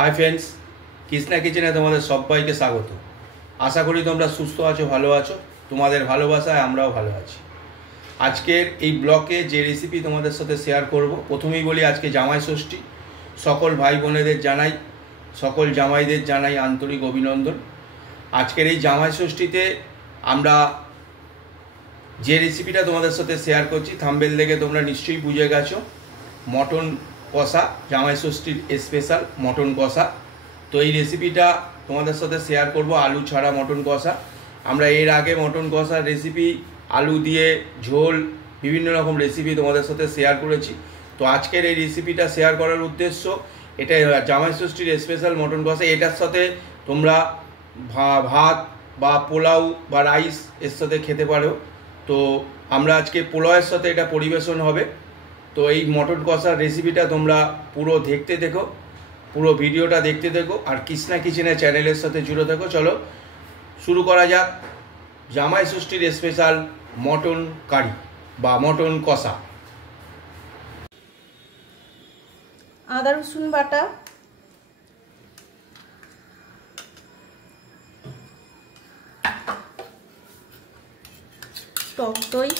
Hi friends Krishna किचेने तुम्हारे सबाइके स्वागत। आशा करी तोमरा सुस्थ आछो भालो आछो। तुम्हादेर भालोबासाय आमराओ भालो आछि। आजकेर এই ব্লগে যে রেসিপি তোমাদের সাথে শেয়ার করব, প্রথমেই বলি আজকে জামাই ষষ্ঠী। সকল ভাই বোনেদের জানাই, সকল জামাইদের জানাই আন্তরিক অভিনন্দন। আজকের এই জামাই ষষ্ঠীতে আমরা যে রেসিপিটা তোমাদের সাথে শেয়ার করছি, থাম্বনেল দেখে তোমরা নিশ্চয়ই বুঝে গেছো, মটন কষা, জামাই ষষ্ঠীর স্পেশাল মটন কষা। তো এই রেসিপিটা তোমাদের সাথে শেয়ার করব, আলু ছাড়া মটন কষা। আমরা এর আগে মটন কষার রেসিপি আলু দিয়ে ঝোল বিভিন্ন রকম রেসিপি তোমাদের সাথে শেয়ার করেছি। তো আজকের এই রেসিপিটা শেয়ার করার উদ্দেশ্য এটাই, জামাই ষষ্ঠীর স্পেশাল মটন কষা। এটার সাথে তোমরা ভাত বা পোলাও বা রাইস এর সাথে খেতে পারো। তো আমরা আজকে পোলাওয়ের সাথে এটা পরিবেশন হবে। তো এই মটন কষার রেসিপিটা তোমরা পুরো দেখতে দেখো, পুরো ভিডিওটা দেখতে দেখো, আর কৃষ্ণা কিচেনের চ্যানেলের সাথে জুড়ে থাকো। চলো শুরু করা যাক জামাই ষষ্ঠীর স্পেশাল মটন কারি বা মটন কষা। আদা রসুন বাটা, টক দই,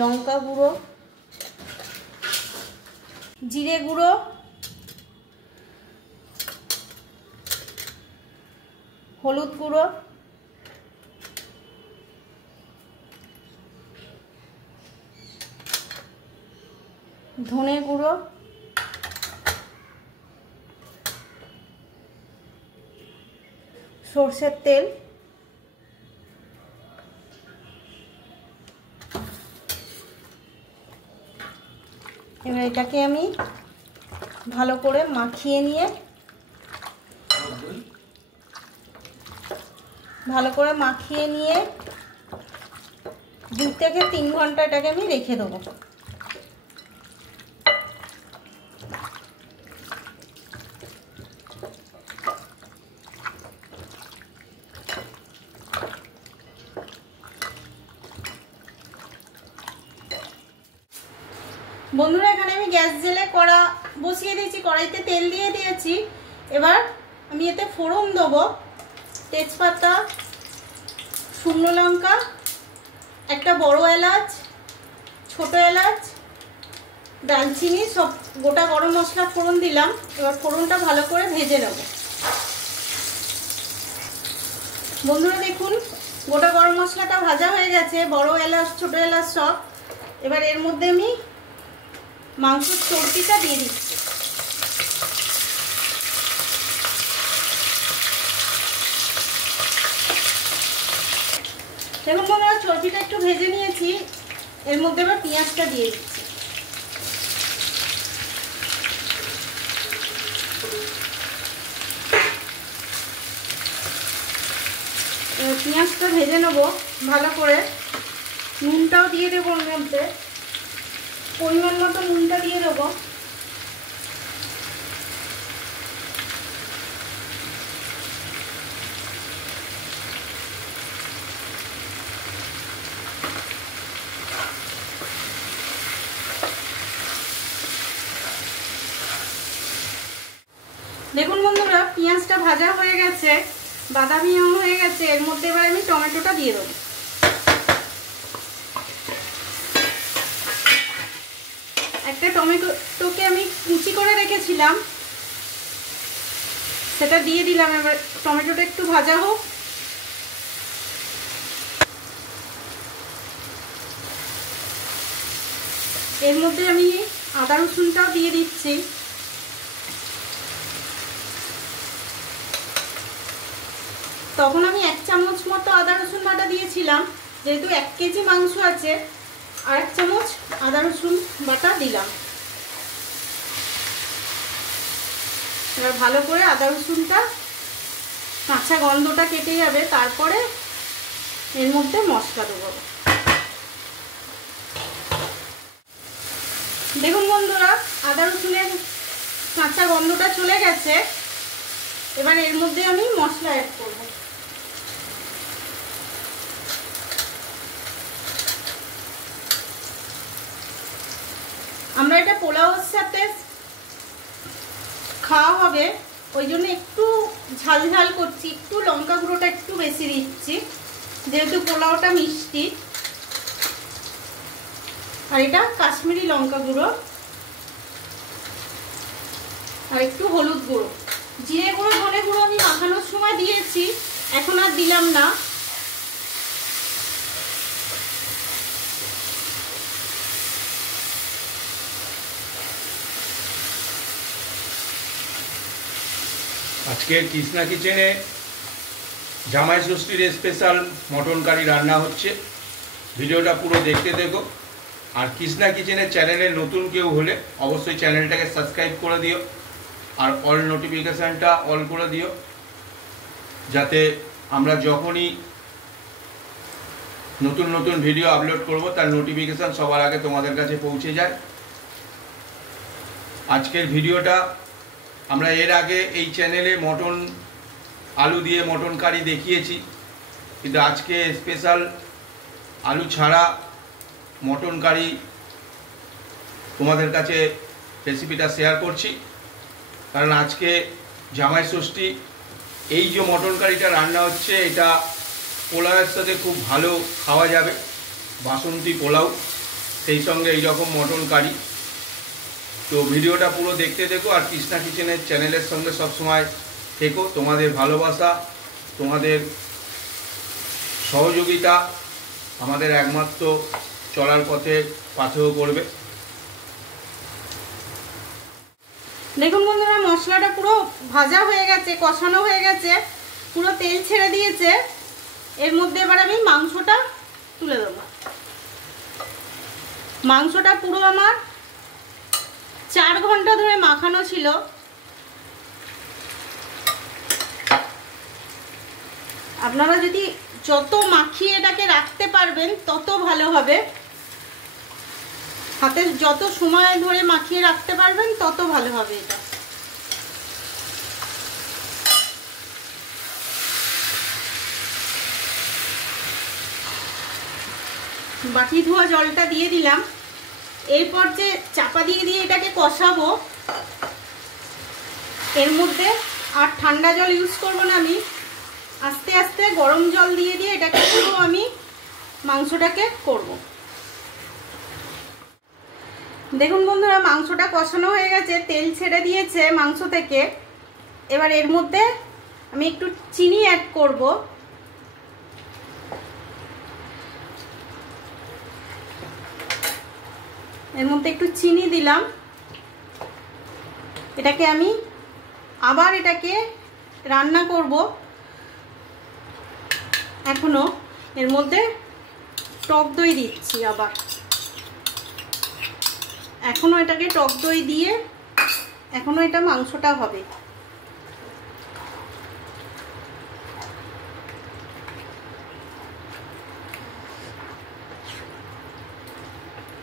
লঙ্কা গুঁড়ো, জিরে গুঁড়ো, হলুদ গুঁড়ো, ধনে গুঁড়ো, সরষের তেল, এবার এটাকে আমি ভালো করে মাখিয়ে নিয়ে 2 থেকে 3 ঘন্টা এটাকে আমি রেখে দেবো। বন্ধুরা, এখানে আমি গ্যাস জেলে কড়া বসিয়ে দিয়েছি, কড়াইতে তেল দিয়ে দিয়েছি। এবার আমি এতে ফোড়ন দেবো, তেজপাতা, শুকনো লঙ্কা, একটা বড় এলাচ, ছোট এলাচ, দালচিনি, সব গোটা গরম মশলা ফোড়ন দিলাম। এবার ফোড়নটা ভালো করে ভেজে নেব। বন্ধুরা দেখুন, গোটা গরম মশলাটা ভাজা হয়ে গেছে, বড় এলাচ ছোট এলাচ সব। এবার এর মধ্যে আমি মাংসের চর্বিটা দিয়ে দিচ্ছি। দেখুন বন্ধুরা, চর্বিটা একটু ভেজে নিয়েছি। এর মধ্যে এবার পেঁয়াজটা দিয়ে দিচ্ছি। পেঁয়াজটা ভেজে নেবো ভালো করে। নুনটাও দিয়ে দেবো ওর মধ্যে, পরিমাণ মতো নুনটা দিয়ে দেবো। দেখুন বন্ধুরা, পেঁয়াজটা ভাজা হয়ে গেছে, বাদামি রং হয়ে গেছে। এর মধ্যে এবার আমি টমেটোটা দিয়ে দেবো। একটা টমেটোকে আমি কুচি করে রেখেছিলাম, সেটা দিয়ে দিলাম। এবার টমেটোটা একটু ভাজা হোক। এর মধ্যে আমি আদা রসুনটাও দিয়ে দিচ্ছি। তখন আমি 1 চামচ মতো আদা রসুন বাটা দিয়েছিলাম, যেহেতু 1 কেজি মাংস আছে, আর 1 চামচ আদা রসুন বাটা দিলাম। এবার ভালো করে আদা রসুনটা কাঁচা গন্ধটা কেটে যাবে, তারপরে এর মধ্যে মশলা দেবো। দেখুন বন্ধুরা, আদা রসুনের কাঁচা গন্ধটা চলে গেছে। এবার এর মধ্যে আমি মশলা অ্যাড করব। আমরা এটা পোলাওর সাথে খাওয়া হবে, ওই জন্য একটু ঝাল ঝাল করছি, একটু লঙ্কা গুঁড়োটা একটু বেশি দিচ্ছি যেহেতু পোলাওটা মিষ্টি। আর এটা কাশ্মীরি লঙ্কা গুঁড়ো আর একটু হলুদ গুঁড়ো। জিরে গুঁড়ো ধনে গুঁড়ো আমি মাখানোর সময় দিয়েছি, এখন আর দিলাম না। আজকের কৃষ্ণা কিচেনে জামাই ষষ্ঠীর স্পেশাল মটন কারি রান্না হচ্ছে, ভিডিওটা পুরো দেখতে দেখো। আর কৃষ্ণা কিচেনের চ্যানেলে নতুন কেউ হলে অবশ্যই চ্যানেলটাকে সাবস্ক্রাইব করে দিও আর অল নোটিফিকেশানটা অল করে দিও, যাতে আমরা যখনই নতুন নতুন ভিডিও আপলোড করব তার নোটিফিকেশান সবার আগে তোমাদের কাছে পৌঁছে যায়। আজকের ভিডিওটা আমরা এর আগে এই চ্যানেলে মটন আলু দিয়ে মটন কারি দেখিয়েছি, কিন্তু আজকে স্পেশাল আলু ছাড়া মটন কারি তোমাদের কাছে রেসিপিটা শেয়ার করছি। কারণ আজকে জামাই ষষ্ঠী, এই যে মটন কারিটা রান্না হচ্ছে এটা পোলাওয়ের সাথে খুব ভালো খাওয়া যাবে, বাসন্তী পোলাও, সেই সঙ্গে এইরকম মটন কারি। তো ভিডিওটা পুরো দেখতে দেখো আর কৃষ্ণা কিচেনের চ্যানেলের সঙ্গে সবসময় থেকো। তোমাদের ভালোবাসা, তোমাদের সহযোগিতা আমাদের একমাত্র চলার পথে পাথেয় করবে। দেখুন বন্ধুরা, মশলাটা পুরো ভাজা হয়ে গেছে, কষানো হয়ে গেছে, পুরো তেল ছেড়ে দিয়েছে। এর মধ্যে এবার আমি মাংসটা তুলে দেবো। মাংসটা পুরো আমার 4 ঘন্টা ধরে মাখানো ছিল। আপনারা যদি যত মাখিয়ে এটাকে রাখতে পারবেন তত ভালো হবে, হাতে যত সময় ধরে মাখিয়ে রাখতে পারবেন তত ভালো হবে এটা। বাটি ধোয়া জলটা দিয়ে দিলাম। এরপর যে চাপা দিয়ে দিয়ে এটাকে কষাবো, এর মধ্যে আর ঠান্ডা জল ইউজ করবো না, আমি আস্তে আস্তে গরম জল দিয়ে দিয়ে এটাকে পুরো আমি মাংসটাকে করব। দেখুন বন্ধুরা, মাংসটা কষানো হয়ে গেছে, তেল ছেড়ে দিয়েছে মাংস থেকে। এবার এর মধ্যে আমি একটু চিনি অ্যাড করব। এর মধ্যে একটু চিনি দিলাম। এটাকে আমি আবার এটাকে রান্না করব। এখনো এর মধ্যে টক দই দিচ্ছি, আবার এখনো এটাকে টক দই দিয়ে এখনো এটা মাংসটা হবে।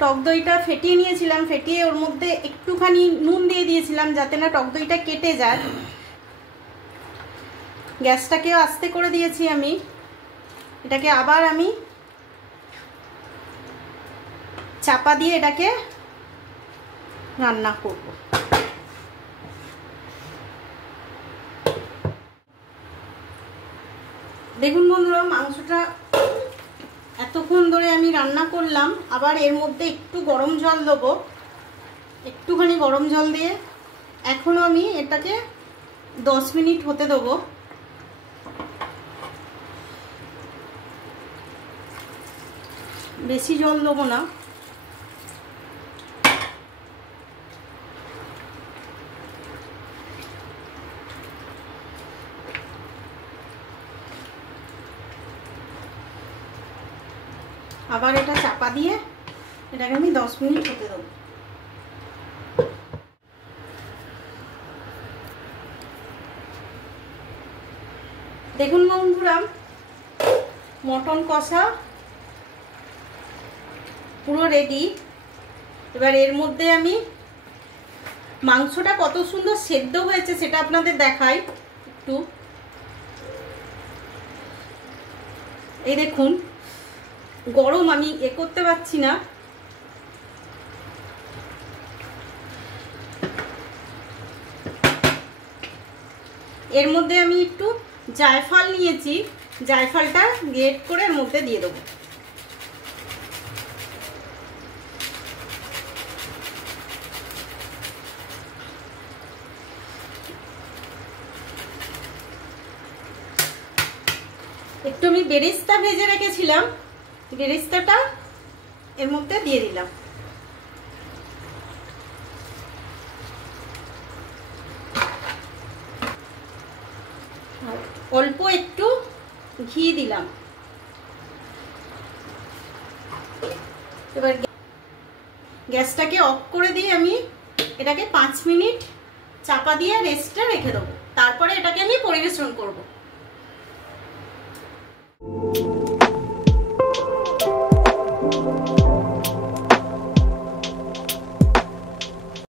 টক দইটা ফেটিয়ে নিয়েছিলাম, ফেটিয়ে ওর মধ্যে একটুখানি নুন দিয়ে দিয়েছিলাম যাতে না টক দইটা কেটে যায়। গ্যাসটাকেও আস্তে করে দিয়েছি আমি। এটাকে আবার আমি চাপা দিয়ে এটাকে রান্না করব। দেখুন বন্ধুরা, মাংসটা এতক্ষণ ধরে আমি রান্না করলাম। আবার এর মধ্যে একটু গরম জল দেবো, একটুখানি গরম জল দিয়ে এখনো আমি এটাকে 10 মিনিট হতে দেবো। বেশি জল দেবো না। আবার এটা চাপা দিয়ে এটাকে আমি 10 মিনিট হতে দেবো। দেখুন বন্ধুরা, মটন কষা পুরো রেডি। এবার এর মধ্যে আমি মাংসটা কত সুন্দর সেদ্ধ হয়েছে সেটা আপনাদের দেখাই একটু। এই দেখুন, গরম, আমি করতে পারছি না। এর মধ্যে আমি একটু জায়ফল নিয়েছি, জায়ফলটা গ্রেট করে এর মধ্যে দিয়ে দেবো। একটু আমি বেরেস্তা ভেজে রেখেছিলাম, বেরেস্তাটা এর মধ্যে দিয়ে দিলাম। অল্প একটু ঘি দিলাম। এবার গ্যাসটাকে অফ করে দিয়ে আমি এটাকে 5 মিনিট চাপা দিয়ে রেস্টে রেখে দেবো। তারপরে এটাকে আমি পরিবেশন করব।